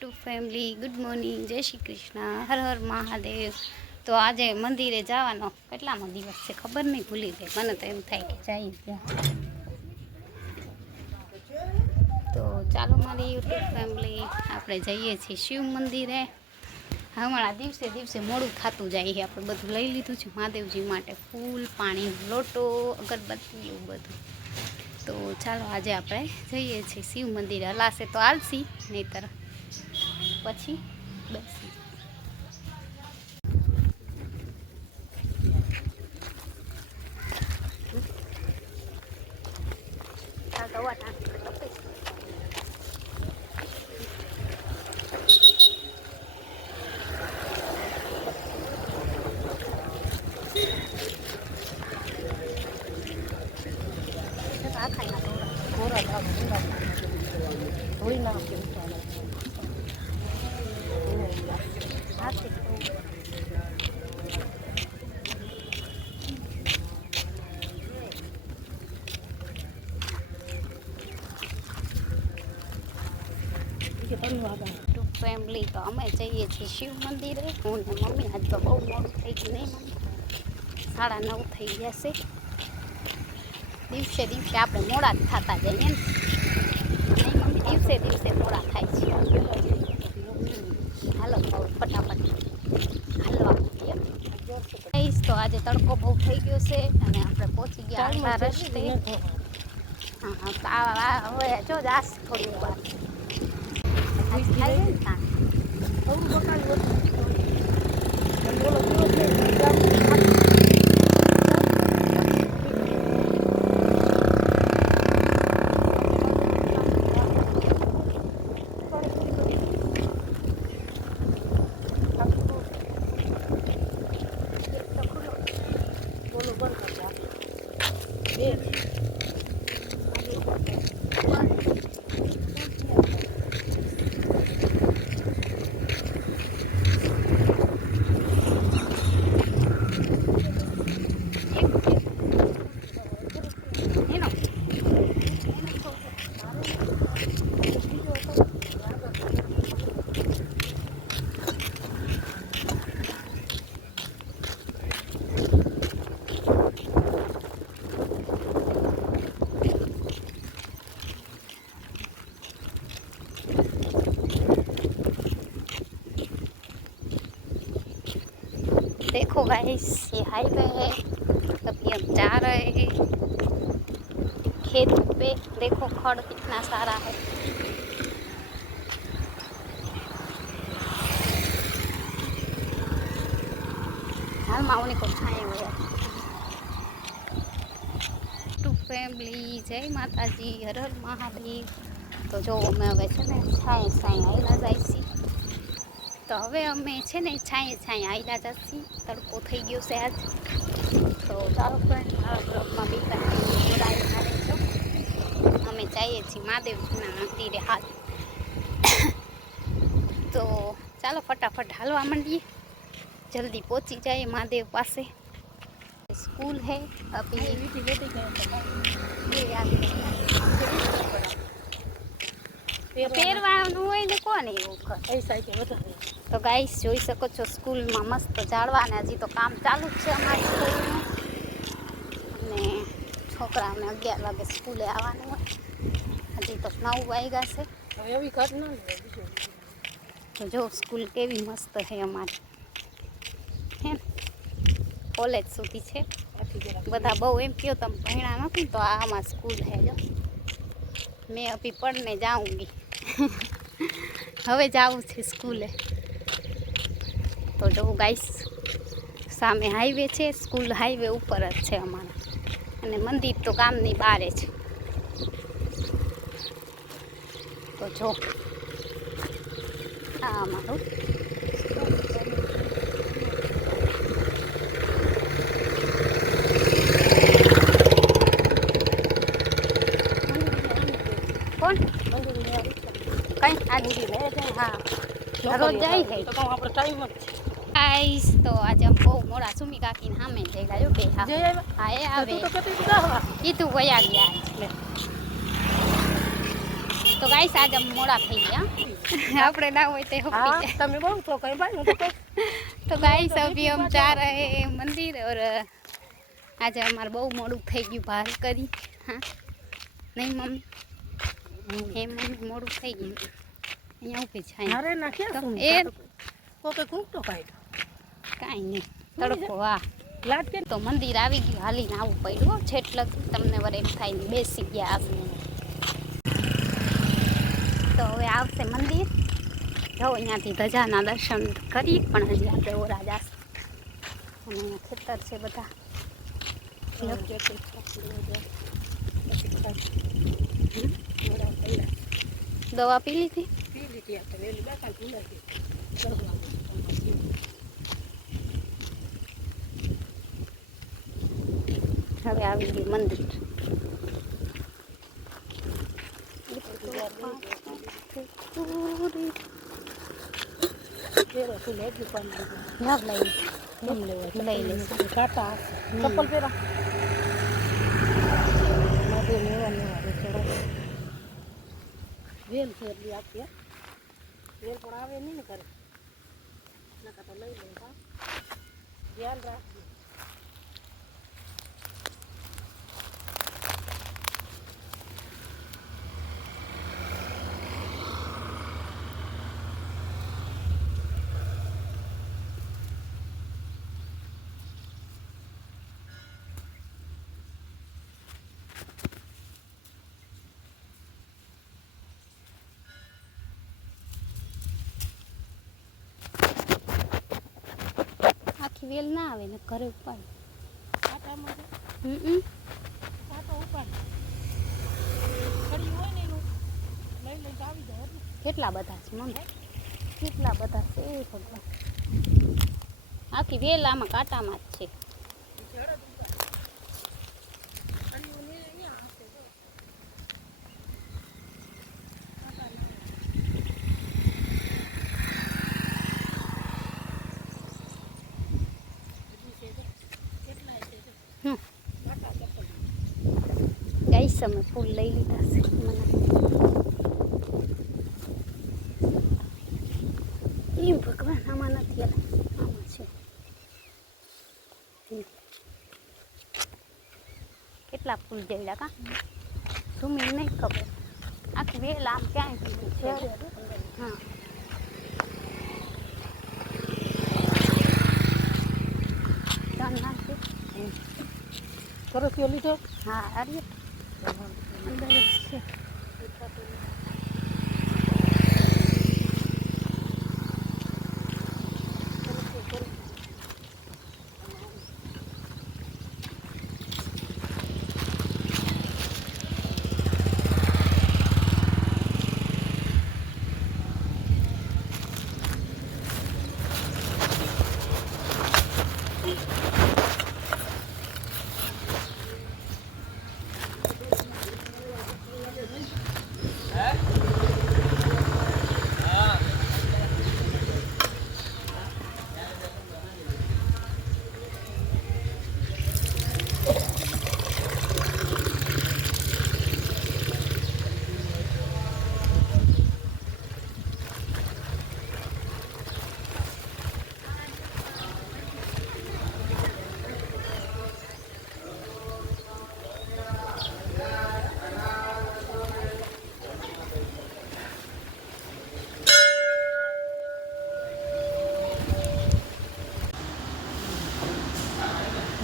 Two family good morning, જય શ્રી કૃષ્ણ, હર હર મહાદેવ. તો આજે મંદિરે જવાનો કેટલામો દિવસ છે ખબર નહીં, ભૂલી ગઈ. મને તો એમ થાય કે જઈ ત્યાં. તો ચાલો મારી યુટ્યુબ ફેમિલી, આપણે જઈએ છીએ શિવ મંદિરે. હમણાં દિવસે દિવસે મોડું થતું જાય છે. આપણે બધું લઈ લીધું છે મહાદેવજી માટે, ફૂલ, પાણીનો લોટો, અગરબત્તી, એવું બધું. તો ચાલો આજે આપણે જઈએ છીએ શિવ મંદિરે. હલાશે તો હાલસી, નહીતર પછી બેસી. ફેમિલી તો અમે જઈએ છીએ શિવ મંદિરે. હું ને મમ્મી આજ તો બહુ મોડું થઈ ગયું નહીં મમ્મી, 9:30 થઈ ગયા છે. દિવસે દિવસે આપણે મોડા જ થતા જઈએ ને, નહીં મમ્મી? દિવસે દિવસે મોડા થાય છે. હાલો તો ફટાફટ હાલવા એમ. તો આજે તડકો બહુ થઈ ગયો છે અને આપણે પહોંચી ગયા આ રસ્તે. હા હવે જો જાસ થોડી વાર देखो गाइस, ये हाईवे है। अभी हम जा रहे हैं खेत पे। देखो खड़ कितना सारा है। हाल माओने को छाए हुए टू फैमिली, जय माता जी, हर हर महादेव. तो जो मैं હવે છે ને છાંયે છાંયે આવેલા જાય છે. તો હવે અમે છે ને છાંયે છાંયે આવેલા જશે. તડકો થઈ ગયો છે આજ. તો ચાલો ફ્રેન્ડ, મારા બ્લોગમાં બીજા જોડાયેલા રહેજો. અમે જઈએ છીએ મહાદેવજીના મંદિરે હાલ. તો ચાલો ફટાફટ હાલવા માંડીએ, જલ્દી પહોંચી જાય महादेव પાસે. स्कूल है अभी પહેરવાનું હોય ને કોને એવું કરે. તો ગાઈસ જોઈ શકો છો, સ્કૂલમાં મસ્ત ઝાડવા ને હજી તો કામ ચાલુ જ છે અમારી સ્કૂલનું. અને છોકરાઓને 11 વાગે સ્કૂલે આવવાનું હોય. હજી તો 9 વાગ્યા છે. તો જો સ્કૂલ કેવી મસ્ત છે અમારી, હે ને? કોલેજ સુધી છે. બધા બહુ એમ કહો તમે ભણ્યા નથી, તો આ આમાં સ્કૂલ છે. જો મેં અભી પढ़ने जाऊंगी. હવે જાવું છે સ્કૂલે. તો જો ગાઈસ, સામે હાઈવે છે. સ્કૂલ હાઈવે ઉપર જ છે અમારા, અને મંદિર તો ગામની બહાર છે. તો જો આ અમારું કોણ કઈ હા રોજ જાય છે. તો આપણે ટાઈમ જ છે ગાઈસ. તો આજે हम બહુ મોડા સુમી કાકીને સામે જઈ ગયા. બે હા એ આવે કીધું વયા ગયા. તો ગાઈસ આજે મોડા થઈ ગયા આપણે ના હોય તે हाँ तमे बहुत तो कहीं भाई तो तो गाइस अभी हम जा रहे हैं मंदिर और आज हमारे बहु मोड़ू થઈ ગયું બહાર કરી હા નહીં મમ્મી હે મમ્મી મોડું થઈ ગયું અહીંયા ઊભી છે अरे ना क्या તો सुन એ तो के कुक तो काट કાંઈ નહીં તડકો વાહ लाट के તો મંદિર આવી ગયું હાલીને આવવું પડ્યું છેટલે તમને વરે એમ થાય ને બેસી ગયા આવી તો હવે આવશે મંદિર જો અહીંયાથી ધજાના દર્શન કરી પણ હજી આપણે ઓરા જાશે અને અહીંયા ખેતર છે બધા દવા પી લીધી હવે આવી ગયું મંદિર લઈ લઈશું काटा चप्पल पेरा वेल फेर ली आपके वेल पर आवे नहीं करे नका तो लई लेगा ध्यान रख આખી વેલ ના આવે ને ઘરે ઉપાડ काटा में હમ काटा ऊपर खड़ी હોય ને એનું લઈ લઈ આવી જાય કેટલા બધા છે મમ્મી કેટલા બધા છે એ ભગવાન આખી વેલ આમાં કાંટામાં જ છે ગાઈસ અમે ફૂલ લઈ લીધા છે મને એ ભગવાન આમાં નથી આમાં છે કેટલા ફૂલ જેવડા કા સુમી નહીં ખબર આખી વેલ આમ ક્યાંય છે હા સરસ યોલી તો હા અરે અંદર જ છે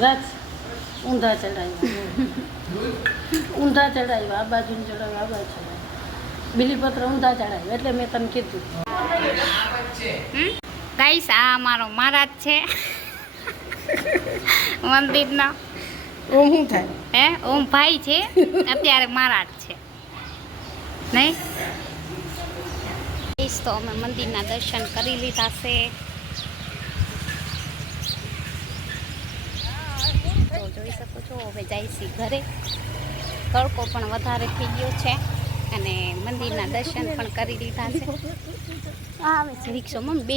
રાજ ઊંધા ચડાવ્યા ઊંધા ચડાવ્યા આ બાજુ ચડાવ્યા આ બાજુ બીલીપત્ર ઊંધા ચડાવ્યા એટલે મેં તને કીધું ગાઈસ આ અમારો મહારાજ છે મંદિરનો ઓમ શું થાય હે ઓમ ભાઈ છે અત્યારે મહારાજ છે નહીં ગાઈસ તો અમે મંદિરના દર્શન કરી લીધા છે તો જોઈ શકો છો હવે જઈશી ઘરે તડકો પણ વધારે થઈ ગયો છે અને મંદિરના દર્શન પણ કરી લીધા છે આવે છે રિક્ષામાં બે